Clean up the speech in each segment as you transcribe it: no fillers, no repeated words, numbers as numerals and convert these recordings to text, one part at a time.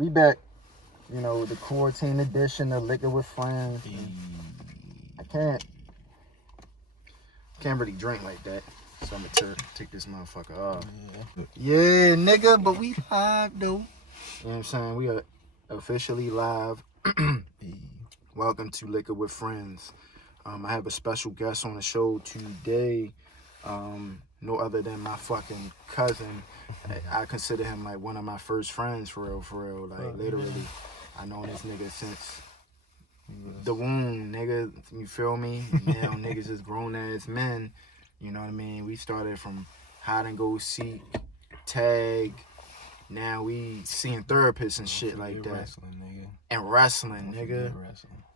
We back, you know, the quarantine edition of Liquor with Friends. I can't really drink like that, so I'm gonna take this motherfucker off. Yeah, nigga, but we live though. You know what I'm saying? We are officially live. Welcome to Liquor with Friends. I have a special guest on the show today. No other than my fucking cousin. I consider him like one of my first friends, for real. Like, literally, I known this nigga since the womb, nigga. You feel me? Now niggas is grown ass men. You know what I mean? We started from hide and go seek, tag. Now we seeing therapists and shit like that. Wrestling, nigga. You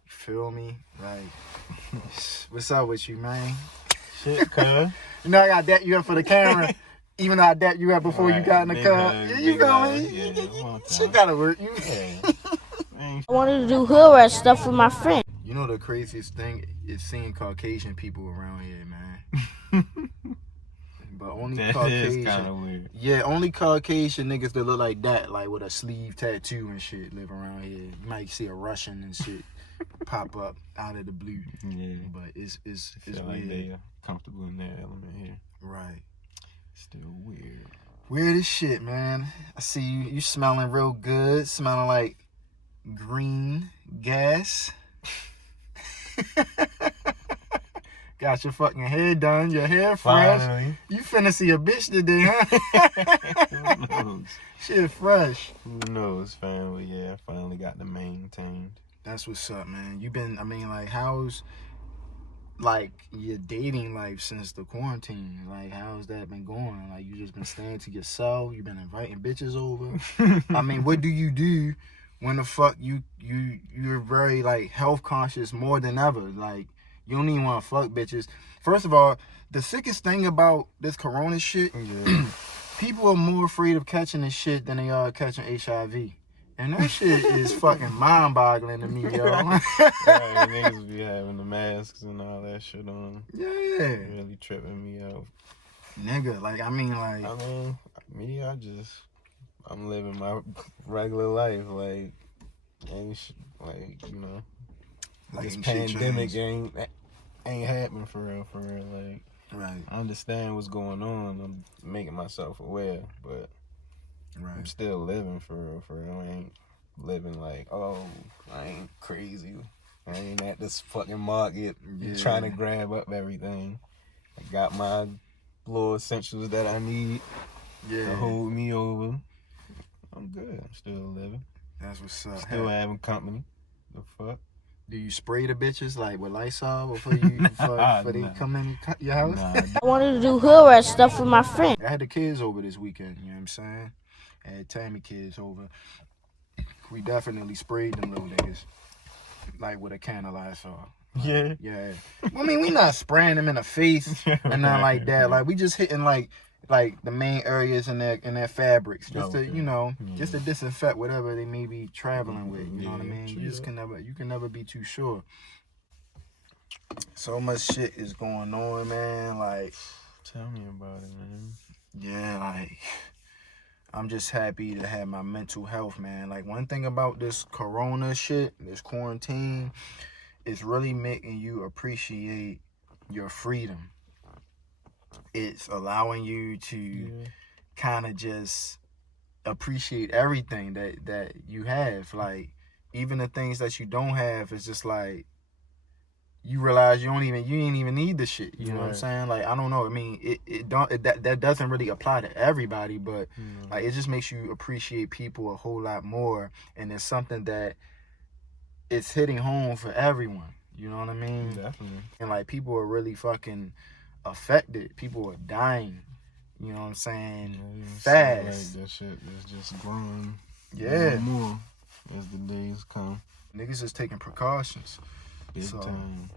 feel me? Like, what's up with you, man? Shit, cuz. You know I got that you up for the camera, even though I dapped you up before you got in the car. You feel me? Yeah, shit gotta work. I wanted to do hood rat stuff with my friend. You know the craziest thing is seeing Caucasian people around here, man. But only that Caucasian. Is kind of weird. Yeah, only Caucasian niggas that look like that, like with a sleeve tattoo and shit, live around here. You might see a Russian and shit pop up out of the blue. Yeah, but it's feel like they are comfortable in their element here. Right. Still weird. Weird as shit, man. I see you smelling real good, smelling like green gas. Got your fucking hair done, your hair fresh. Finally. You finna see a bitch today, huh? Who knows? Shit fresh. Who knows, fam? But yeah, I finally got the maintained. That's what's up, man. You been, I mean, like, how's, like, your dating life since the quarantine? Like, how's that been going? Like, you just been staying to yourself? You been inviting bitches over? I mean, what do you do when the fuck you're very, like, health conscious more than ever? Like, you don't even want to fuck bitches. First of all, the sickest thing about this corona shit, people are more afraid of catching this shit than they are catching HIV. And that shit is fucking mind-boggling to me, yo. Niggas be having the masks and all that shit on. Yeah. Really tripping me out. Nigga, like, I mean, me, I'm living my regular life. Like, you know, like this pandemic ain't happening for real. Like, right. I understand what's going on. I'm making myself aware, but right. I'm still living for real. I ain't living like, oh, I ain't crazy. I ain't at this fucking market trying to grab up everything. I got my little essentials that I need to hold me over. I'm good. I'm still living. That's what's up. Still having company. The fuck? Do you spray the bitches like with Lysol before they come in your house? Nah. I wanted to do hood rat stuff with my friend. I had the kids over this weekend, you know what I'm saying? I had Tammy kids over. We definitely sprayed them little niggas, like with a can of Lysol. Yeah. I mean, we not spraying them in the face and nothing like that. Like, we just hitting like the main areas in their fabrics, just to, you know, just to disinfect whatever they may be traveling with. You know what I mean? You just can never be too sure. So much shit is going on, man. Like, tell me about it, man. Yeah, like, I'm just happy to have my mental health, man. Like, one thing about this corona shit, this quarantine, is really making you appreciate your freedom. It's allowing you to kind of just appreciate everything that you have. Like, even the things that you don't have, it's just like, you realize you ain't even need the shit. You know what I'm saying? Like, I don't know. I mean, that doesn't really apply to everybody, but like, it just makes you appreciate people a whole lot more. And it's something that it's hitting home for everyone. You know what I mean? Definitely. And like, people are really fucking affected. People are dying. You know what I'm saying? Fast. Like, that shit is just growing. More as the days come. Niggas is taking precautions. Big time.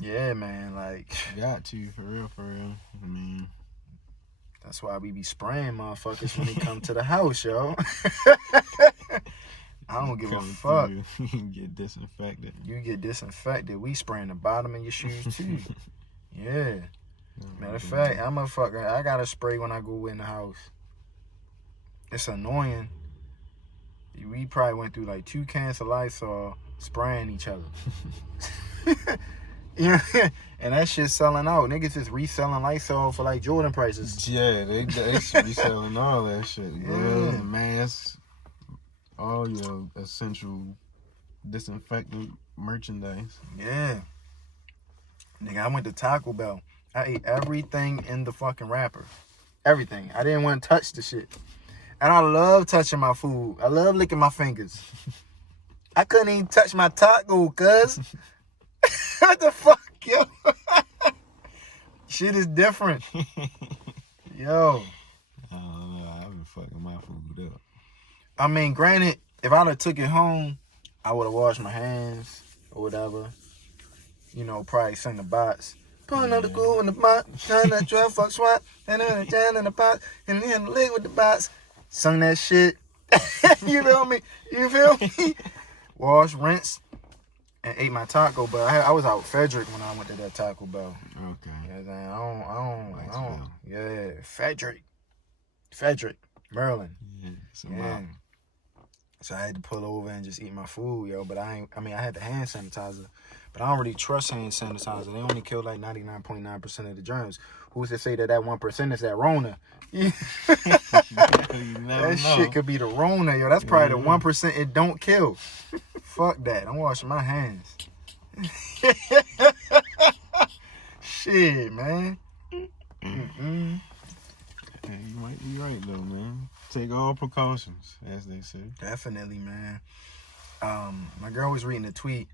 Yeah, man. Like, got to, for real. I mean, that's why we be spraying motherfuckers when they come to the house, yo. I don't give a fuck. You get disinfected. You get disinfected. We spraying the bottom of your shoes too. Yeah. Matter of fact, I gotta spray when I go in the house. It's annoying. We probably went through like 2 cans of Lysol spraying each other. Yeah, and that shit selling out. Niggas is reselling Lysol for like Jordan prices. Yeah, they reselling all that shit. Gloves, masks, all your essential disinfectant merchandise. Yeah. Nigga, I went to Taco Bell. I ate everything in the fucking wrapper. Everything. I didn't want to touch the shit. And I love touching my food. I love licking my fingers. I couldn't even touch my taco, cuz. What the fuck, yo? Shit is different. Yo. I've been fucking my food up. I mean, granted, if I'd have took it home, I would have washed my hands or whatever. You know, probably sing the bots. Put another glue in the pot, turn that 12 fuck swat, and then the jam in the pot, and then the leg with the bots. Sung that shit. You feel me? You feel me? Wash, rinse, and ate my taco. But I was out Frederick when I went to that Taco Bell. Okay. Yeah, I don't. Yeah, Frederick, Maryland. Yeah. So I had to pull over and just eat my food, yo. But I had the hand sanitizer. But I don't really trust hand sanitizer. They only kill like 99.9% of the germs. Who's to say that 1% is that Rona? You That shit could be the Rona, yo. That's probably the 1% it don't kill. Fuck that. I'm washing my hands. Shit, man. Mm-mm. Yeah, you might be right though, man. Take all precautions, as they say. Definitely, man. My girl was reading a tweet.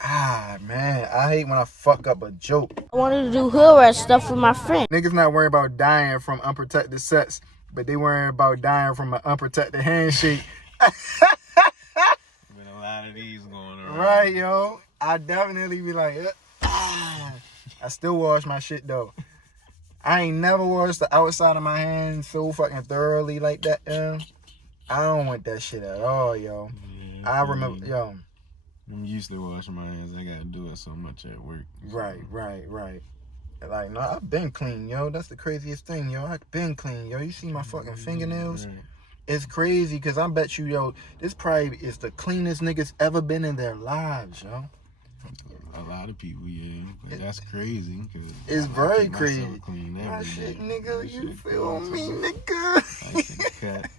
Man, I hate when I fuck up a joke. I wanted to do hood rat stuff with my friend. Niggas not worried about dying from unprotected sex, but they worrying about dying from an unprotected handshake. Been a lot of these going around. Right, yo. I definitely be like, I still wash my shit though. I ain't never washed the outside of my hands so fucking thoroughly like that, yo. I don't want that shit at all, yo. Yeah, I remember, yo. I'm used to washing my hands. I gotta do it so much at work. Right. Like, no, I've been clean, yo. That's the craziest thing, yo. I've been clean, yo. You see my fucking fingernails? Right. It's crazy, because I bet you, yo, this probably is the cleanest niggas ever been in their lives, yo. A lot of people, yeah. But that's crazy. It's very crazy. Clean My every shit, day. nigga, That you shit feel clean, me, so nigga? nice and cut.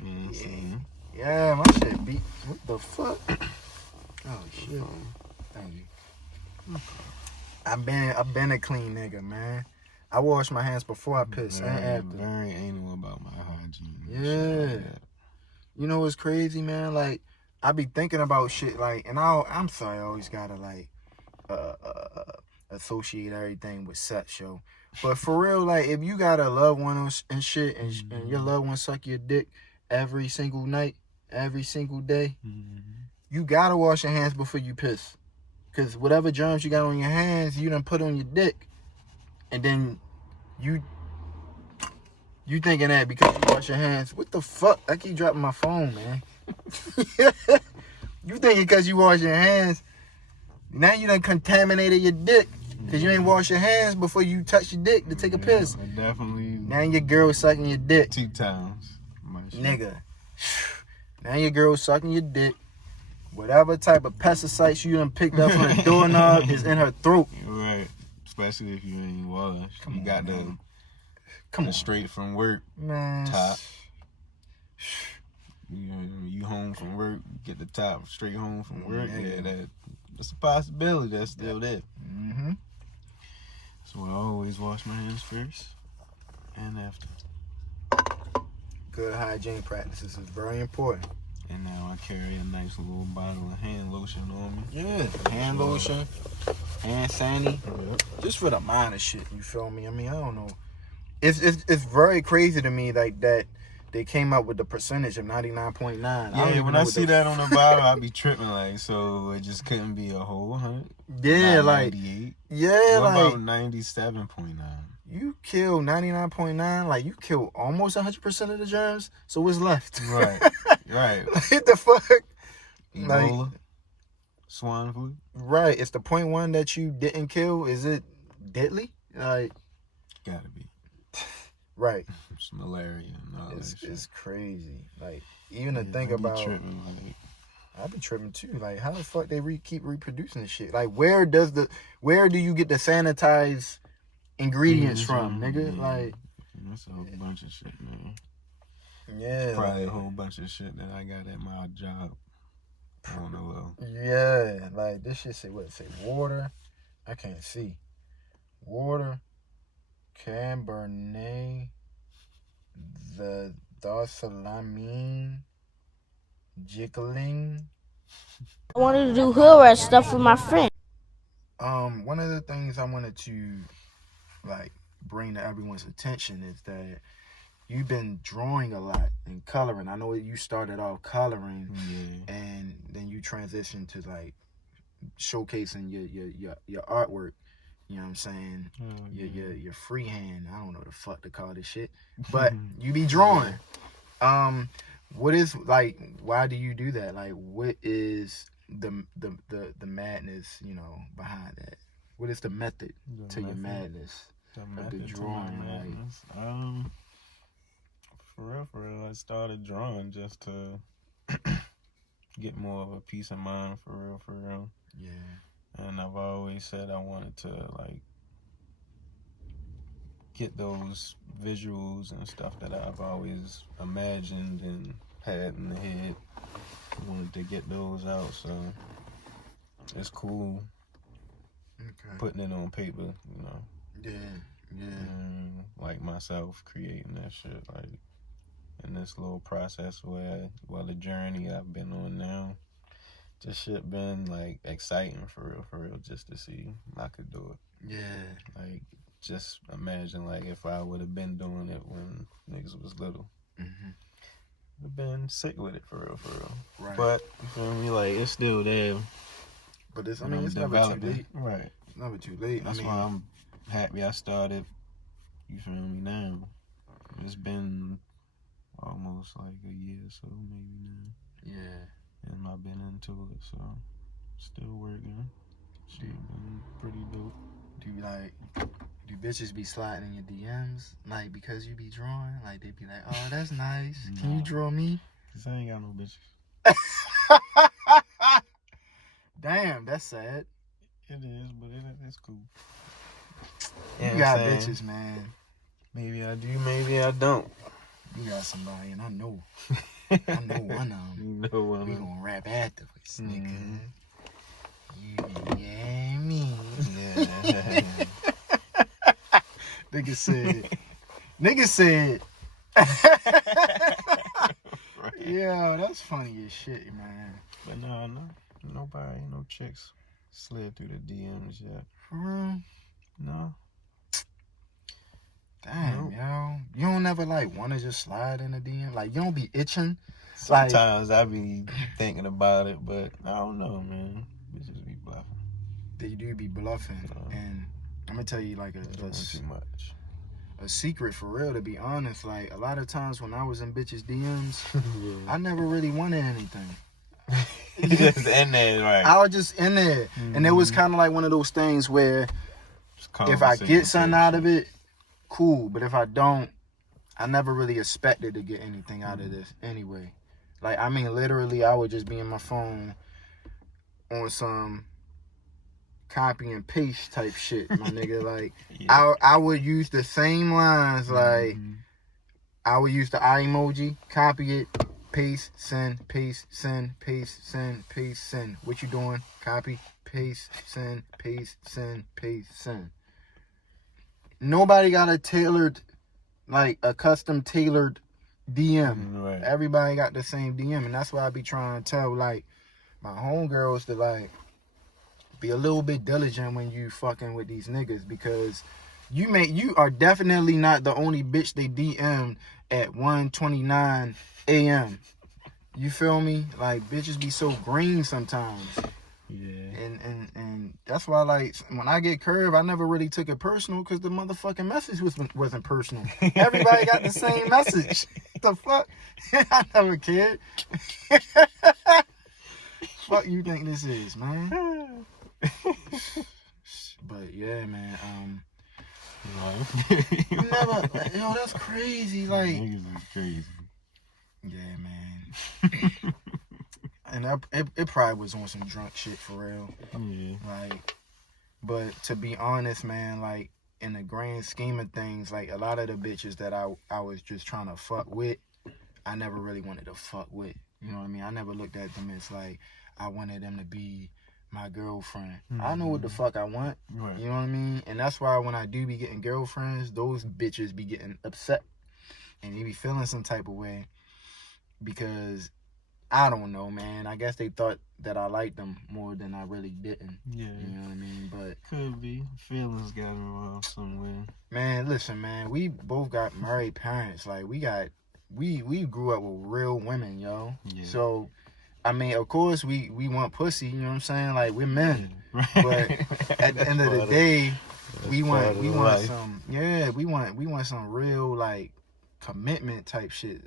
You know what I'm saying? Yeah, my shit beat. What the fuck? Oh, shit. Thank you. I've been a clean nigga, man. I wash my hands before I piss and after. Very anal about my hygiene. Yeah. You know what's crazy, man? Like, I be thinking about shit, like, and I'm sorry, I always gotta, like, associate everything with sex, yo. But for real, like, if you got a loved one and shit, and your loved one suck your dick every single night, every single day, you gotta wash your hands before you piss. Because whatever germs you got on your hands, you done put on your dick. And then you thinking that because you wash your hands. What the fuck? I keep dropping my phone, man. You thinking because you wash your hands, now you done contaminated your dick. Because you ain't wash your hands before you touch your dick to take a piss. Definitely. Now your girl sucking your dick. 2 times. Nigga. Now your girl sucking your dick. Whatever type of pesticides you done picked up from the doorknob is in her throat. Right. Especially if you ain't washed. Come you on, got man. the straight from work Man. top. You home from work, get the top straight home from work. Yeah, that's a possibility that's still there. Mm-hmm. So I always wash my hands first and after. Good hygiene practices is very important. And now I carry a nice little bottle of hand lotion on me. Yeah, hand lotion, hand sanitizer, just for the minor shit. You feel me? I mean, I don't know. It's very crazy to me like that they came up with the percentage of 99.9. Yeah, when I see that on the bottle, I be tripping like, so it just couldn't be a whole 100. Yeah, Not like 98. Yeah, what like about 97.9? You kill 99.9, like you kill almost 100% of the germs. So what's left? Right. What the fuck? Ebola, Like, swine flu. Right. It's the 0.1 that you didn't kill. Is it deadly? Like, Gotta be. Right. It's malaria and all that shit. It's crazy. Like, even to think about... Tripping, like, I be tripping too. Like, how the fuck they keep reproducing this shit? Like, where do you get the sanitized ingredients from, nigga? Yeah. Like, that's a whole bunch of shit, man. Yeah. Probably a whole bunch of shit that I got at my job. I don't know. Yeah, like this shit say what? It say water. I can't see. Water, Cabernet, the Darsalamine, Jiggling. I wanted to do hood rat stuff with my friend. One of the things I wanted to like bring to everyone's attention is that you've been drawing a lot and coloring. I know you started off coloring, and then you transitioned to like showcasing your artwork. You know what I'm saying? Your freehand. I don't know the fuck to call this shit, but you be drawing. What is like? Why do you do that? Like, what is the madness? You know, behind that. What is the method to your madness? Of the drawing, like. For real, I started drawing just to get more of a peace of mind, for real. Yeah. And I've always said I wanted to, like, get those visuals and stuff that I've always imagined and had in the head. I wanted to get those out, so it's cool putting it on paper, you know. Yeah. And, like, myself creating that shit, like, in this little process the journey I've been on now, this shit been like exciting for real, just to see I could do it. Yeah. Like, just imagine like if I would have been doing it when niggas was little. I've been sick with it for real. Right. But you feel me? Like, it's still there. But it's never too late. Right. It's never too late. That's why I'm happy I started. You feel me now? It's been almost like a year or so, maybe now. Yeah. And I've been into it, so still working. Shit been pretty dope. Do bitches be sliding in your DMs? Like, because you be drawing? Like, they be like, oh, that's nice. Can you draw me? Cause I ain't got no bitches. Damn, that's sad. It is, but it's cool. You got bitches, man. Maybe I do, maybe I don't. You got somebody, and I know. I know one of them. You know one of them. We gonna rap afterwards, nigga. Yeah, me. Yeah. Nigga said. Right. Yeah, that's funny as shit, man. But nobody, no chicks slid through the DMs yet. For real? No. Damn, yo. You don't ever, like, want to just slide in the DM? Like, you don't be itching? Sometimes I be thinking about it, but I don't know, man. Bitches be bluffing. They do be bluffing. And I'm going to tell you, like, too much. A secret for real, to be honest. Like, a lot of times when I was in bitches' DMs, I never really wanted anything. Just in there, right? I was just in there. And it was kind of like one of those things where if I get something out of it, cool. But if I don't, I never really expected to get anything out of this anyway. Like, I mean, literally, I would just be in my phone on some copy and paste type shit, my nigga. Like, I would use the same lines. Like, I would use the eye emoji, copy it, paste, send, paste, send, paste, send, paste, send. What you doing? Copy, paste, send, paste, send, paste, send. Nobody got a tailored, like a custom tailored DM. Right. Everybody got the same DM, and that's why I be trying to tell like my homegirls to like be a little bit diligent when you fucking with these niggas, because you are definitely not the only bitch they DM at 1:29 a.m. You feel me? Like, bitches be so green sometimes. Yeah. And that's why, like, when I get curved, I never really took it personal, because the motherfucking message wasn't personal. Everybody got the same message. The fuck? I never cared. Fuck you think this is, man? But yeah, man. You never, yo, that's crazy. Like, niggas is crazy. Yeah, man. And it probably was on some drunk shit for real. Yeah. Like, but to be honest, man, like, in the grand scheme of things, like, a lot of the bitches that I was just trying to fuck with, I never really wanted to fuck with. You know what I mean? I never looked at them as, like, I wanted them to be my girlfriend. I know what the fuck I want. Right. You know what I mean? And that's why when I do be getting girlfriends, those bitches be getting upset. And they be feeling some type of way. Because, I don't know, man. I guess they thought that I liked them more than I really didn't. Yeah. You know what I mean? But could be. Feelings got involved somewhere. Man, listen, man. We both got married parents. Like, we grew up with real women, yo. Yeah. So, I mean, of course, we want pussy, you know what I'm saying? Like, we're men. Right. But at the end of the day, we want life. some, we want some real, like, commitment type shit.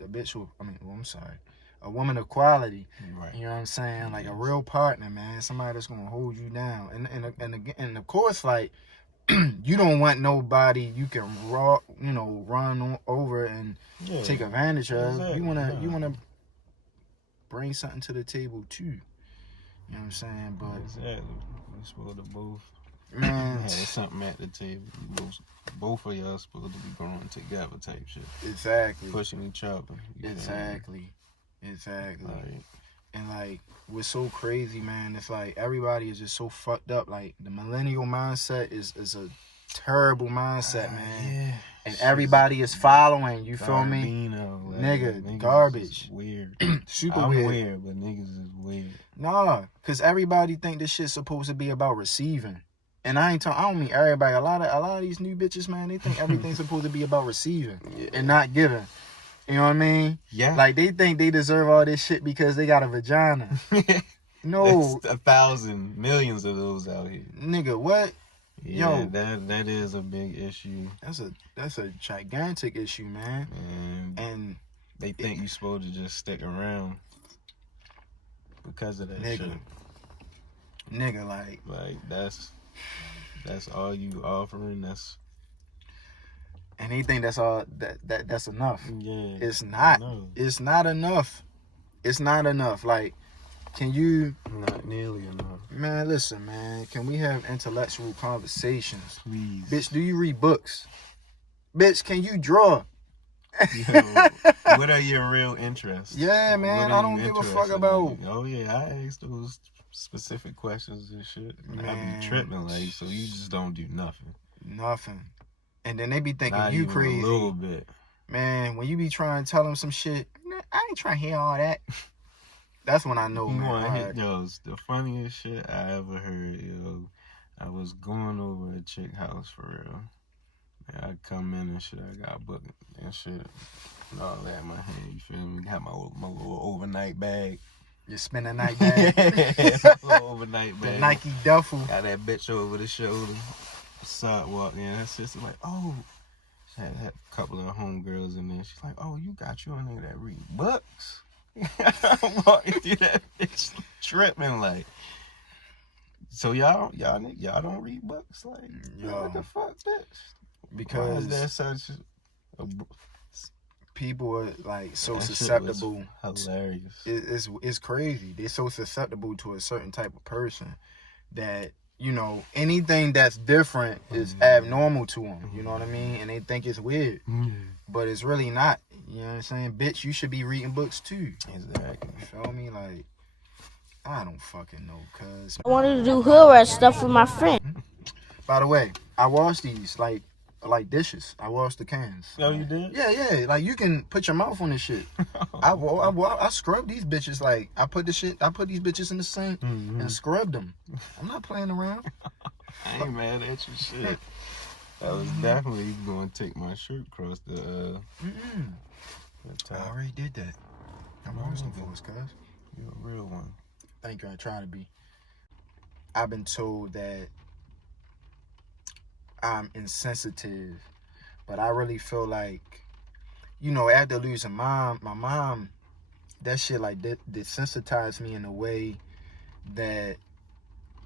A woman of quality. Right. You know what I'm saying? Like, a real partner, man. Somebody that's gonna hold you down. And of course, like, you don't want nobody you can run over and take advantage of. Exactly. You wanna bring something to the table too. You know what I'm saying? But exactly. We're supposed to both have something at the table. Both of y'all supposed to be growing together type shit. Exactly. Pushing each other. Exactly. Right. And like, what's so crazy, man, it's like everybody is just so fucked up. Like, the millennial mindset is a terrible mindset, man. Yeah. And everybody is following, you feel me? Niggas Garbage. Weird. Super I'm weird. weird, but niggas is weird. Nah, cause everybody think this shit's supposed to be about receiving. And I don't mean everybody. A lot of these new bitches, man, they think everything's supposed to be about receiving and not giving. You know what I mean? Yeah. Like, they think they deserve all this shit because they got a vagina. No. There's 1,000 millions of those out here. Nigga, what? Yeah, Yo, that is a big issue. That's a gigantic issue, man. And they think you supposed to just stick around because of that shit. Nigga, like that's all you offering. And they think that's all that's enough. Yeah. It's not. No. It's not enough. It's not enough. Like, can you... Not nearly enough. Man, listen, man. Can we have intellectual conversations? Please. Bitch, do you read books? Bitch, can you draw? Yo, what are your real interests? Yeah, man. I don't give a fuck about... Oh, yeah. I ask those specific questions and shit. I be tripping, like, so you just don't do nothing. Nothing. And then they be thinking Not you even crazy. A little bit. Man, when you be trying to tell them some shit, I ain't trying to hear all that. That's when I know, man. Yo, the funniest shit I ever heard, yo. I was going over a chick house for real. And I come in and shit, I got booked and shit. And all that in my hand, you feel me? Got my little overnight bag. Your spending night bag. Little overnight bag. The Nike duffel. Got that bitch over the shoulder. Sidewalk, yeah. That sister like, oh. She had a couple of homegirls in there. She's like, oh, you got you a nigga that read books? I'm walking through that bitch tripping like. So y'all don't read books, like, yo, what the fuck, bitch? Because why is there such a people are like so susceptible. Hilarious. It's crazy. They're so susceptible to a certain type of person that, you know, anything that's different is abnormal to them. You know what I mean? And they think it's weird, but it's really not. You know what I'm saying? Bitch, you should be reading books too. Exactly. You feel me? Like, I don't fucking know, cuz. I wanted to do hood rat stuff with my friend. By the way, I wash these like dishes. I wash the cans. Oh, you did? Yeah. Like, you can put your mouth on this shit. I scrub these bitches. Like, I put these bitches in the sink and scrub them. I'm not playing around. I ain't mad at you, shit. I was definitely going to take my shirt across the top. I already did that. I'm always looking for us, cuz. You're a real one. Thank you. I try to be. I've been told that I'm insensitive, but I really feel like, you know, after losing my mom, that shit like desensitized me in a way that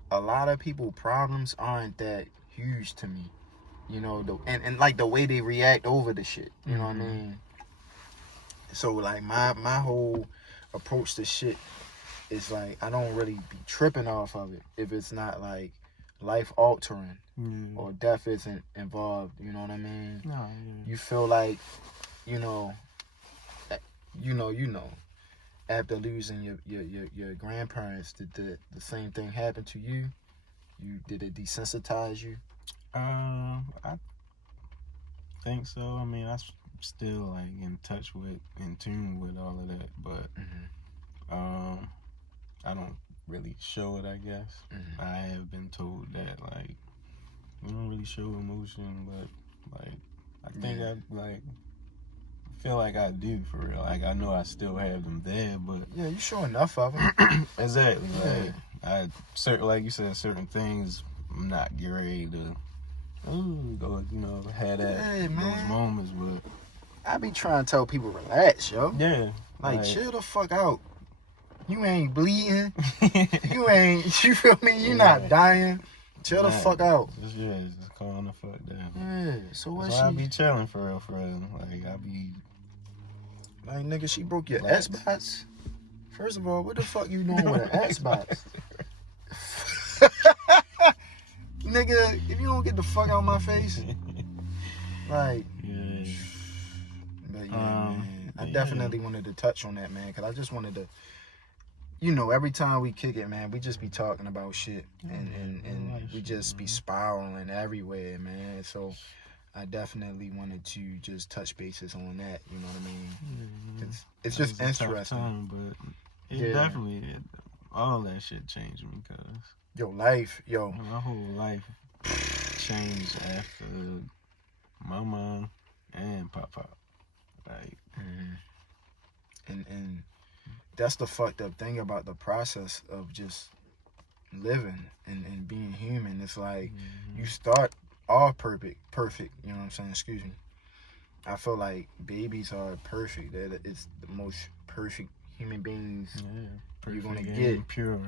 a lot of people's problems aren't that huge to me. you know, and like the way they react over the shit. You know what I mean? So like my whole approach to shit is like I don't really be tripping off of it if it's not like life altering or death isn't involved. You know what I mean? No, You feel like, you know, after losing your grandparents, did the same thing happen to you? Did it desensitize you? I think so. I mean, I'm still like in tune with all of that, but I don't really show it, I guess. I have been told that like you don't really show emotion, but like I think I like feel like I do for real. Like I know I still have them there, but yeah, you show enough of them. Exactly. Like like you said, certain things I'm not getting ready to go, have those moments, but I be trying to tell people relax, yo. Yeah. Like chill the fuck out. You ain't bleeding. You feel me? You not dying. Chill the fuck out. Just calm the fuck down. Yeah. So what I be chilling for real. Like I be like nigga, she broke your Xbox. First of all, what the fuck you doing with an Xbox? Nigga, if you don't get the fuck out of my face, like, but man, I definitely wanted to touch on that, man, because I just wanted to, every time we kick it, man, we just be talking about shit, and we just be spiraling everywhere, man. So I definitely wanted to just touch bases on that, you know what I mean? It's just interesting. Time, but it definitely, all that shit changed me, cause my whole life changed after my mom and Papa. Like, and that's the fucked up thing about the process of just living and being human. It's like you start all perfect, you know what I'm saying? Excuse me. I feel like babies are perfect. It's the most perfect human beings you're gonna get. Pure.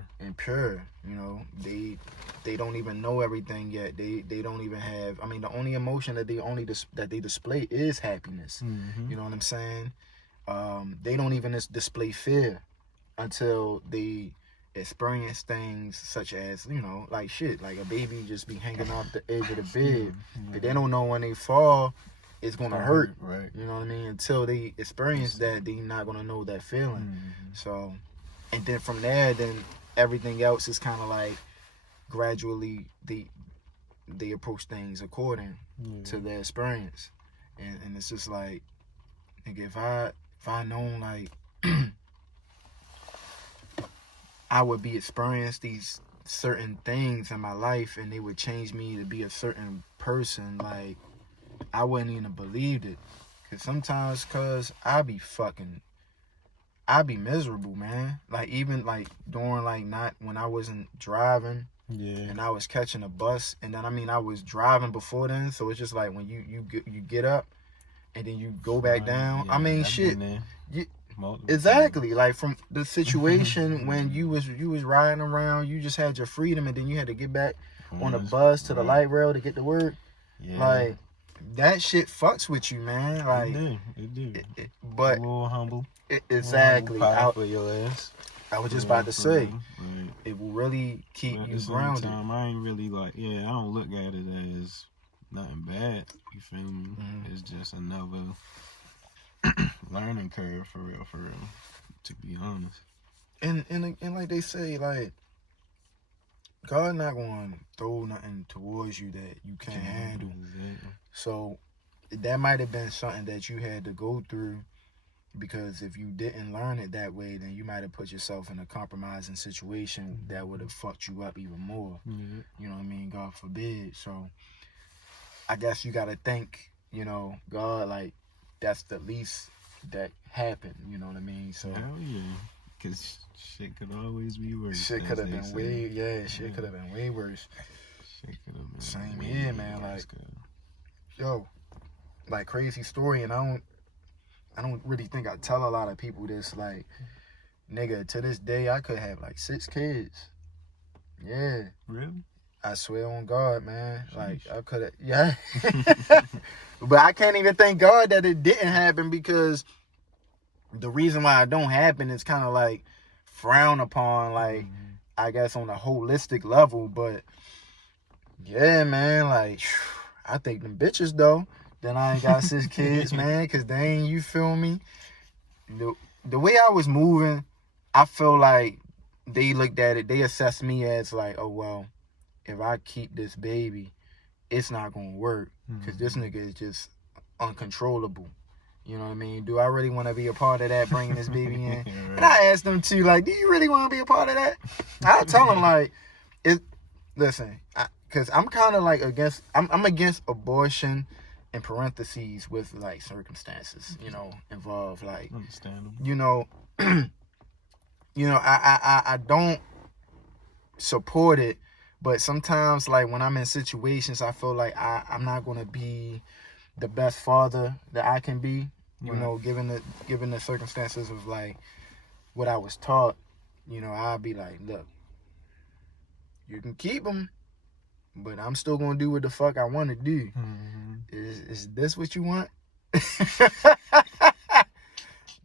You know, they don't even know everything yet. They don't even have. I mean, the only emotion that they display is happiness. You know what I'm saying? They don't even display fear until they experience things such as, like shit, like a baby just be hanging off the edge of the bed, but they don't know when they fall, it's gonna hurt. Right. You know what I mean? Until they experience that, they not gonna know that feeling. So, and then from there, then everything else is kind of like gradually they approach things according to their experience, and it's just like, nigga, if I known like I would be experiencing these certain things in my life and they would change me to be a certain person, like I wouldn't even believed it. Cause I be miserable, man. Like even like during like not when I wasn't driving and I was catching a bus, and then I was driving before then, so it's just like when you get up and then you go back down. Shit. Exactly, like from the situation when you was riding around, you just had your freedom, and then you had to get back on the bus to the light rail to get to work. Like that shit fucks with you, man. Like it do. But a little humble. Exactly. For your ass. I was just about to say, it will really keep you grounded. Time, I ain't really like, I don't look at it as nothing bad. You feel me? It's just another learning curve for real, to be honest. And like they say, like God not gonna throw nothing towards you that you can't handle. Exactly. So that might have been something that you had to go through, because if you didn't learn it that way, then you might have put yourself in a compromising situation that would have fucked you up even more. You know what I mean? God forbid. So I guess you gotta thank, God, like that's the least that happened, you know what I mean? So hell yeah, because shit could always be worse. Shit could have been shit could have been way worse. Shit could have been same here, man. Like, yo, like crazy story, and I don't really think I tell a lot of people this. Like, nigga, to this day, I could have like 6 kids. Yeah. Really? I swear on God, man. Like, I could have, yeah. But I can't even thank God that it didn't happen, because the reason why it don't happen is kind of like frowned upon, like, I guess on a holistic level. But yeah, man, like, I think them bitches, though, that I ain't got 6 kids, man, because they ain't, you feel me? The way I was moving, I feel like they looked at it, they assessed me as like, oh, well, if I keep this baby, it's not going to work, because this nigga is just uncontrollable. You know what I mean? Do I really want to be a part of that, bringing this baby in? Right. And I asked them too, like, do you really want to be a part of that? I tell them, like, listen, because I'm kind of like I'm against abortion in parentheses with like circumstances, you know, involved. Like, understandable. You know, I don't support it, but sometimes, like, when I'm in situations, I feel like I'm not gonna be the best father that I can be. You know, given the circumstances of like what I was taught. You know, I'll be like, look, you can keep them, but I'm still gonna do what the fuck I want to do. Is this what you want?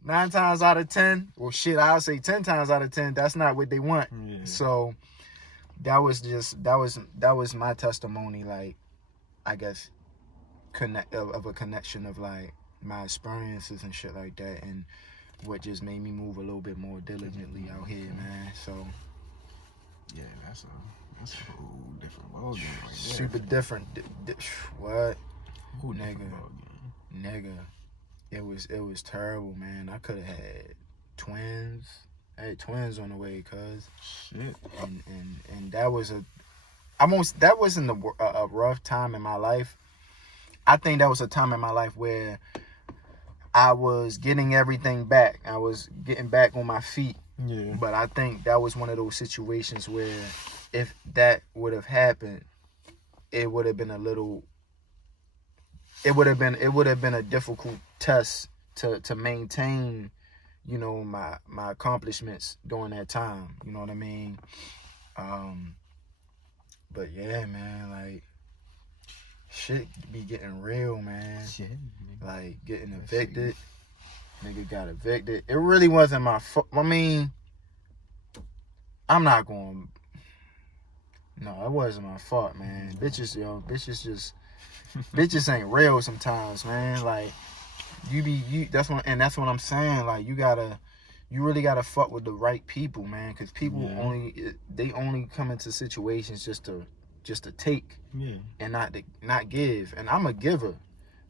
9 times out of 10, well, shit, I'll say 10 times out of 10, that's not what they want. Yeah. So that was my testimony, like, I guess, of a connection of like my experiences and shit like that, and what just made me move a little bit more diligently out here, man. So yeah, that's a whole different ballgame right there. Super different. What? Who, nigga, it was terrible, man. I could have had twins. I had twins on the way, cuz. Shit. And that wasn't a rough time in my life. I think that was a time in my life where I was getting everything back. I was getting back on my feet. Yeah. But I think that was one of those situations where if that would have happened, it would have been a difficult test to maintain, you know, my accomplishments during that time. You know what I mean? But yeah, man, like, shit be getting real, man. Shit. Like, getting evicted. Nigga got evicted. It really wasn't my fault. I mean, I'm not going. No, it wasn't my fault, man. Bitches ain't real sometimes, man. Like, that's what I'm saying. Like, you really gotta fuck with the right people, man. Cause people only come into situations just to take, and not give. And I'm a giver,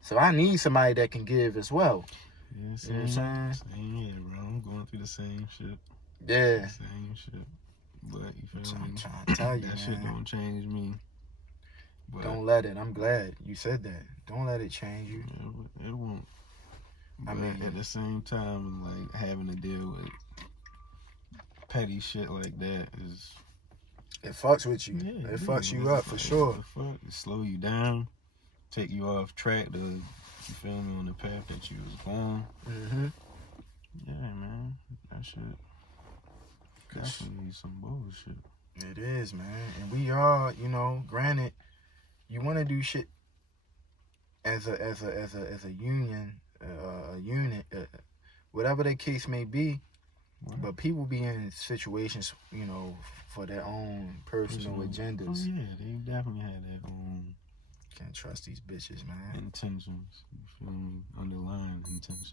so I need somebody that can give as well. Yeah, you know what I'm saying? Same here, bro. I'm going through the same shit. Yeah. Same shit. But you feel me? I'm trying to tell you, that shit don't change me. But don't let it. I'm glad you said that. Don't let it change you. It won't. But I mean, at the same time, like, having to deal with petty shit like that is. It fucks with you. Yeah, it fucks you up for sure. It slow you down, take you off track to, you feel me, on the path that you was on. Yeah, man, that shit definitely some bullshit. It is, man, and we are, you know, granted, you want to do shit as a union, a unit, whatever the case may be. But people be in situations, you know, for their own personal agendas. Oh yeah, they definitely had their own. Can't trust these bitches, man. Intentions, you feel me? Underlying intentions.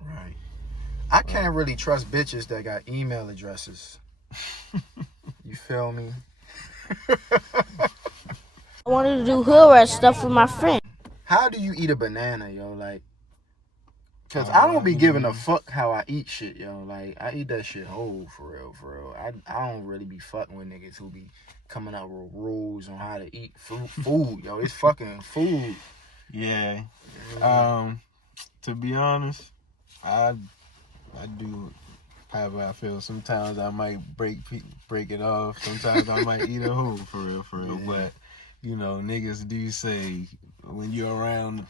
Right. I can't really trust bitches that got email addresses. You feel me? I wanted to do hood rat stuff with my friend. How do you eat a banana, yo? Like, cause I don't be giving a fuck how I eat shit, yo. Like, I eat that shit whole, for real. I don't really be fucking with niggas who be coming up with rules on how to eat food, yo. It's fucking food. Yeah. To be honest, I do however I feel. Sometimes I might break it off. Sometimes I might eat a whole, for real. Yeah. But, you know, niggas do say when you're around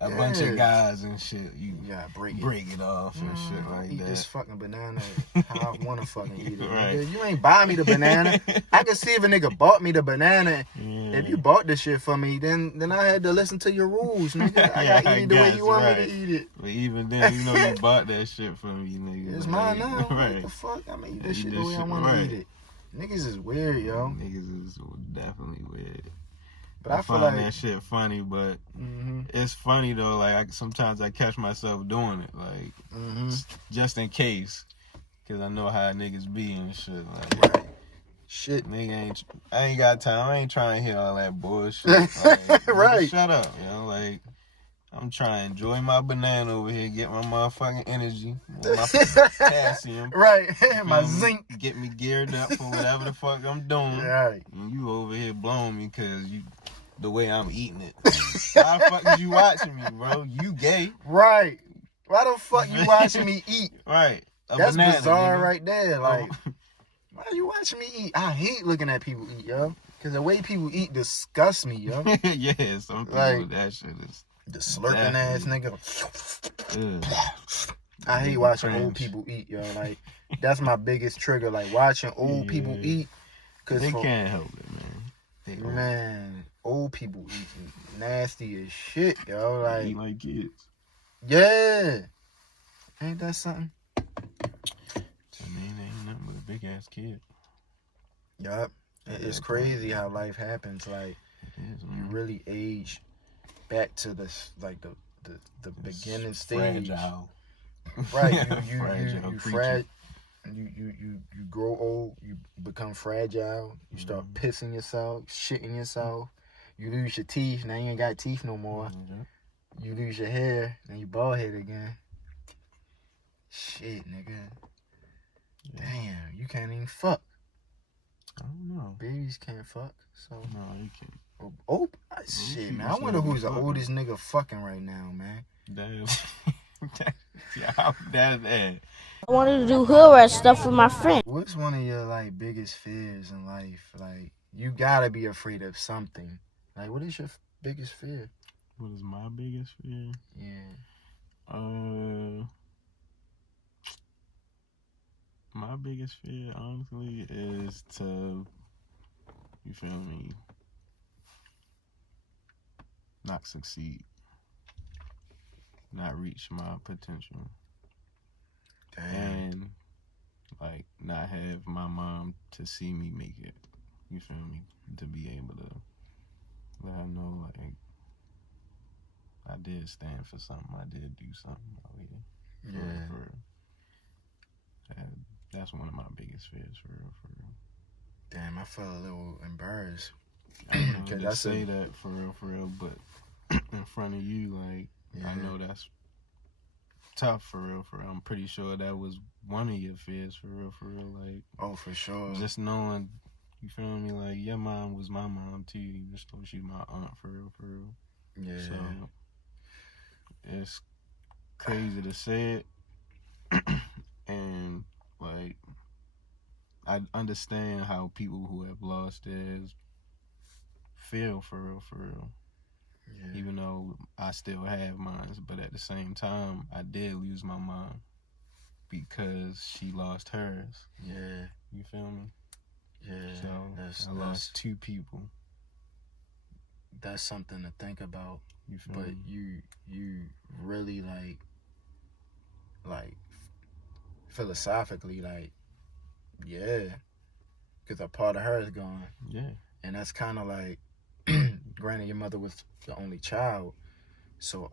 a bunch of guys and shit, you gotta break it off and shit like eat that. this fucking banana how I wanna fucking eat it. Right. Nigga. You ain't buy me the banana. I can see if a nigga bought me the banana. Yeah. If you bought this shit for me, then I had to listen to your rules, nigga. I gotta eat it the way you want me to eat it. But even then, you know you bought that shit for me, nigga. It's mine now. Right. What the fuck? I'm gonna eat this Eat shit this the way I shit, want right. to eat it. Niggas is weird, yo. Niggas is definitely weird. But I feel find like that shit funny, but it's funny though. Like sometimes I catch myself doing it, like just in case, cause I know how niggas be and shit. Like, right. Shit, nigga I ain't got time. I ain't trying to hear all that bullshit. Like, right. Shut up, you know. Like I'm trying to enjoy my banana over here, get my motherfucking energy, my potassium, right, my zinc, get me geared up for whatever the fuck I'm doing. Right. And you over here blowing me cause the way I'm eating it. Why the fuck is you watching me, bro? You gay. Right. Why the fuck you watching me eat? Right. That's banana, bizarre nigga. right there. Like, why you watching me eat? I hate looking at people eat, yo. Because the way people eat disgusts me, yo. Yeah, some people, like, that shit is... The slurping ass nigga. I hate Nigga watching cringe. old people eat, yo. Like, that's my biggest trigger. Like, watching old people eat. Cause they can't help it, man. Man, old people eating nasty as shit, yo. Like, eat like kids. Yeah. Ain't that something? I mean, ain't nothing but a big ass kid. Yup. It's crazy how life happens. Like, you really age back to the beginning stage. Fragile. Right. You grow old, you become fragile, you start pissing yourself, shitting yourself, you lose your teeth, now you ain't got teeth no more. You lose your hair, then you bald head again. Shit, nigga. Damn, you can't even fuck. I don't know. Babies can't fuck, so. No, you can't. Shit, man. I wonder who's the oldest nigga fucking right now, man. Damn. Yeah, that's it. I wanted to do hood rat stuff with my friends. What's one of your, like, biggest fears in life? Like, you gotta be afraid of something. Like, what is your biggest fear? What is my biggest fear? Yeah. My biggest fear, honestly, is to, you feel me, not succeed, not reach my potential. Damn. And, like, not have my mom to see me make it, you feel me, to be able to let her know, like, I did stand for something, I did do something out here. Yeah. For real. That's one of my biggest fears, for real. Damn, I felt a little embarrassed. I don't know say that for real, but in front of you, like, I know that's tough, for real. I'm pretty sure that was one of your fears, for real, like. Oh, for sure. Just knowing, you feel me, like, your mom was my mom, too. You just know she's my aunt, for real. Yeah. So, it's crazy to say it, and, like, I understand how people who have lost theirs feel, for real. Yeah. Even though I still have mine, but at the same time, I did lose my mom because she lost hers. Yeah. You feel me? Yeah. So I lost two people. That's something to think about. You feel but me? you really like philosophically, like, yeah, because a part of her is gone. Yeah. And that's kind of like, granted, your mother was the only child, so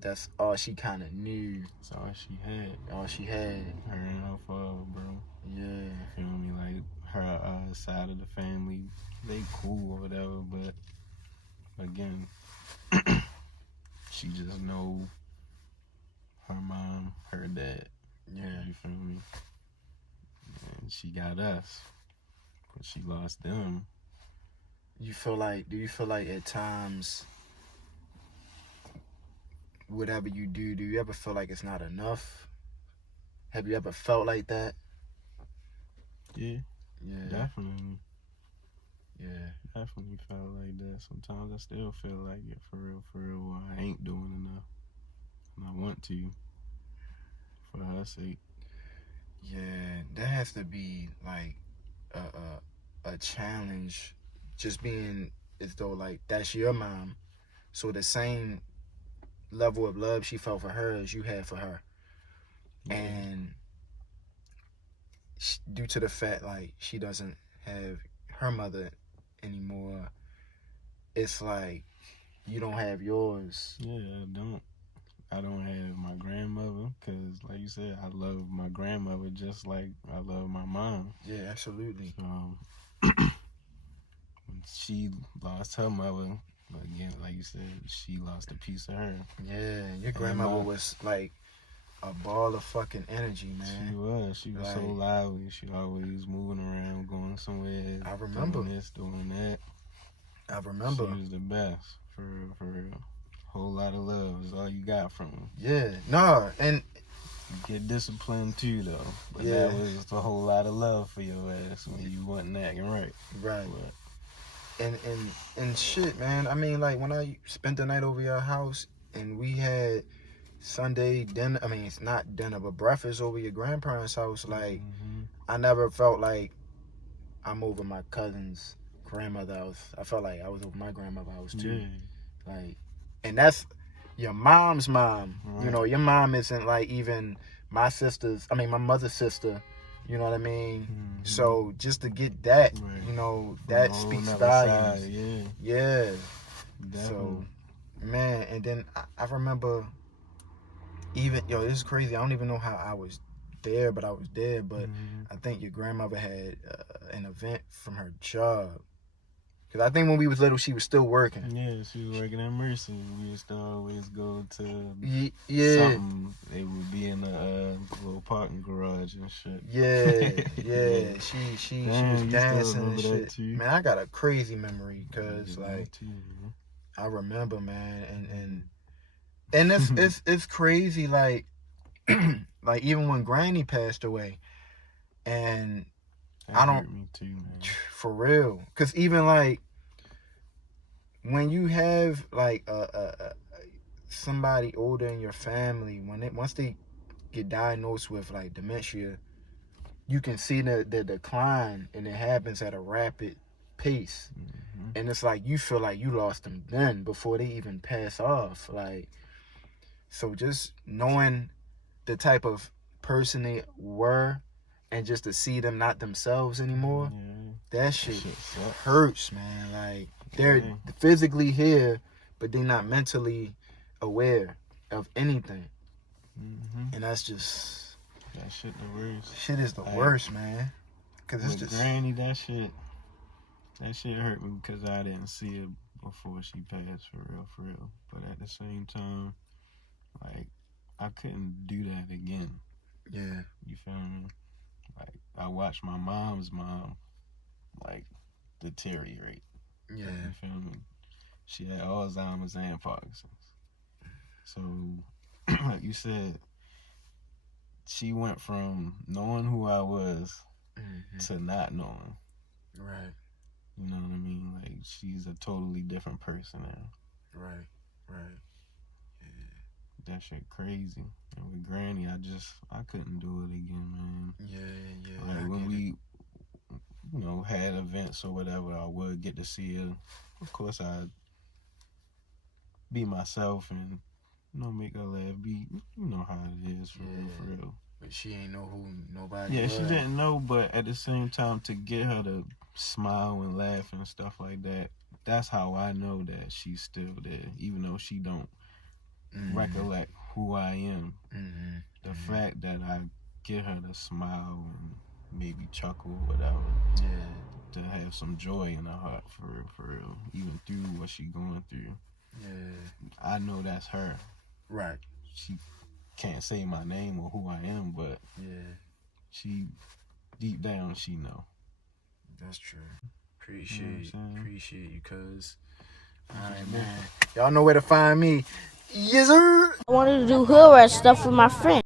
that's all she kind of knew. That's all she had. All she had. Her and her father, bro. Yeah. You feel me? Like, her side of the family, they cool or whatever, but again, she just know her mom, her dad. Yeah. You feel me? And she got us, but she lost them. Do you feel like at times, whatever you do you ever feel like it's not enough? Have you ever felt like that? Yeah. Yeah. Definitely. Yeah. Definitely felt like that. Sometimes I still feel like it, for real. I ain't doing enough. And I want to, for her sake. Yeah, that has to be like a challenge, just being as though like that's your mom, so the same level of love she felt for her as you had for her, and due to the fact like she doesn't have her mother anymore, it's like you don't have yours. Yeah, I don't have my grandmother, because like you said, I love my grandmother just like I love my mom. Yeah, absolutely. So when she lost her mother, again, like you said, she lost a piece of her. Yeah, your grandmother was like a ball of fucking energy, man. She was so lively. She always moving around, going somewhere. I remember doing this, doing that. I remember. She was the best, for real. Whole lot of love is all you got from her. Yeah, no, and you get disciplined too, though. But yeah, that was a whole lot of love for your ass when you wasn't acting right. Right. But, and shit, man. I mean, like when I spent the night over your house and we had Sunday dinner. I mean, it's not dinner, but breakfast over your grandparents' house. Like, I never felt like I'm over my cousin's grandmother's house. I felt like I was over my grandmother's house too. yeah. Like, and that's your mom's mom. Right. You know, your mom isn't like even my mother's sister. You know what I mean? So just to get that, you know, that speaks volumes. Side, yeah. Definitely. So, man, and then I remember even, this is crazy. I don't even know how I was there, but I was there. But I think your grandmother had an event from her job. Because I think when we was little, she was still working. Yeah, she was working at Mercy. We used to always go to something. They would be in a little parking garage and shit. Yeah. She was dancing and shit. Man, I got a crazy memory because I remember, man, and it's crazy. Like like even when Granny passed away, and that hurt me too, man. For real. Cause even like when you have like somebody older in your family, once they get diagnosed with like dementia, you can see the decline, and it happens at a rapid pace. And it's like you feel like you lost them then before they even pass off. Like, so just knowing the type of person they were, and just to see them not themselves anymore, that shit hurts, man. Like, they're physically here, but they're not mentally aware of anything. And that's just... that shit the worst. Shit is the worst, man. Cause it's just... Granny, that shit hurt me because I didn't see it before she passed, for real. But at the same time, like, I couldn't do that again. Yeah. You feel me? Like, I watched my mom's mom, like, deteriorate. Yeah. You feel me? She had Alzheimer's and Parkinson's. So, like you said, she went from knowing who I was to not knowing. Right. You know what I mean? Like, she's a totally different person now. Right. That shit crazy. And with Granny, I couldn't do it again, man. Yeah. Like, when we, had events or whatever, I would get to see her. Of course, I'd be myself and, make her laugh. You know how it is, for real. But she ain't know who nobody was. was. She didn't know, but at the same time, to get her to smile and laugh and stuff like that, that's how I know that she's still there, even though she don't recollect who I am. The fact that I get her to smile and maybe chuckle or whatever, to have some joy in her heart, for real, even through what she going through. I know that's her. Right. She can't say my name or who I am, but she, deep down, she know. That's true. Appreciate you, cuz. Alright, man. Y'all know where to find me. Yes, sir. I wanted to do hood rat stuff with my friend.